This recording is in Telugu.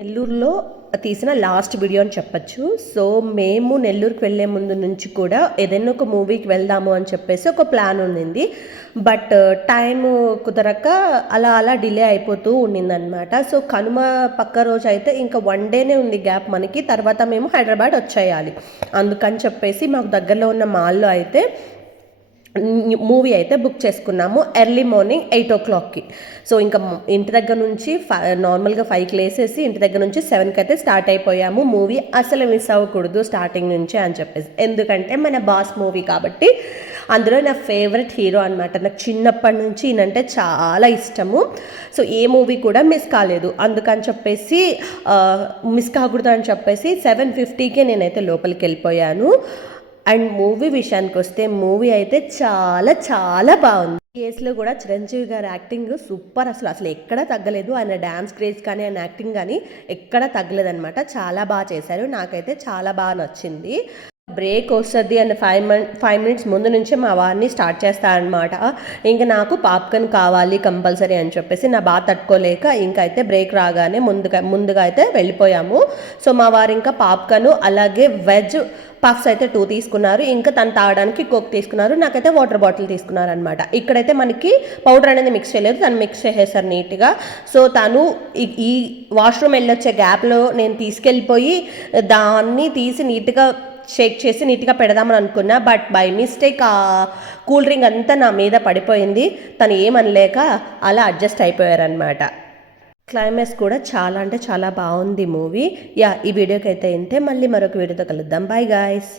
నెల్లూరులో తీసిన లాస్ట్ వీడియో అని చెప్పచ్చు. సో మేము నెల్లూరుకి వెళ్ళే ముందు నుంచి కూడా ఏదైనా ఒక మూవీకి వెళ్దాము అని చెప్పేసి ఒక ప్లాన్ ఉండింది. బట్ టైం కుదరక అలా అలా డిలే అయిపోతూ ఉండిందనమాట. సో కనుమ పక్క రోజు అయితే ఇంకా 1 డేనే ఉంది గ్యాప్ మనకి. తర్వాత మేము హైదరాబాద్ వచ్చేయాలి. అందుకని చెప్పేసి మాకు దగ్గరలో ఉన్న మాల్లో అయితే మూవీ అయితే బుక్ చేసుకున్నాము ఎర్లీ మార్నింగ్ 8 o'clockకి. సో ఇంకా ఇంటి దగ్గర నుంచి నార్మల్గా 5కి లేసేసి ఇంటి దగ్గర నుంచి 7కి అయితే స్టార్ట్ అయిపోయాము. మూవీ అసలు మిస్ అవ్వకూడదు స్టార్టింగ్ నుంచే అని చెప్పేసి, ఎందుకంటే మన బాస్ మూవీ కాబట్టి. అందులో నా ఫేవరెట్ హీరో అనమాట. నాకు చిన్నప్పటి నుంచి ఈయనంటే చాలా ఇష్టము. సో ఏ మూవీ కూడా మిస్ కాలేదు. అందుకని చెప్పేసి మిస్ కాకూడదు అని చెప్పేసి 7:50కే నేనైతే లోపలికి వెళ్ళిపోయాను. అండ్ మూవీ విషయానికి వస్తే మూవీ అయితే చాలా చాలా బాగుంది. కేసులో కూడా చిరంజీవి గారి యాక్టింగ్ సూపర్, అసలు అసలు ఎక్కడా తగ్గలేదు. ఆయన డ్యాన్స్ క్రేజ్ కానీ ఆయన యాక్టింగ్ కానీ ఎక్కడా తగ్గలేదనమాట. చాలా బాగా చేశారు. నాకైతే చాలా బాగా నచ్చింది. బ్రేక్ వస్తుంది అండ్ 5 మినిట్స్ ముందు నుంచే మా వారిని స్టార్ట్ చేస్తారనమాట. ఇంకా నాకు పాప్కార్న్ కావాలి కంపల్సరీ అని చెప్పేసి నా బాగా తట్టుకోలేక ఇంకా అయితే బ్రేక్ రాగానే ముందుగా అయితే వెళ్ళిపోయాము. సో మా వారు ఇంకా పాప్కార్న్ అలాగే వెజ్ పఫ్స్ అయితే 2 తీసుకున్నారు. ఇంకా తను తాగడానికి కోక్ తీసుకున్నారు. నాకైతే వాటర్ బాటిల్ తీసుకున్నారు అనమాట. ఇక్కడైతే మనకి పౌడర్ అనేది మిక్స్ చేయలేదు, తను మిక్స్ చేసేసారు నీట్గా. సో తను ఈ వాష్రూమ్ వెళ్ళొచ్చే గ్యాప్లో నేను తీసుకెళ్ళిపోయి దాన్ని తీసి నీట్గా షేక్ చేసి నీట్గా పెడదామని అనుకున్నా. బట్ బై మిస్టేక్ ఆ కూల్ డ్రింక్ అంతా నా మీద పడిపోయింది. తను ఏమనలేక అలా అడ్జస్ట్ అయిపోయారనమాట. క్లైమాక్స్ కూడా చాలా అంటే చాలా బాగుంది మూవీ. ఈ వీడియోకి అయితే ఇంతే. మళ్ళీ మరొక వీడియోతో కలుద్దాం. Bye guys.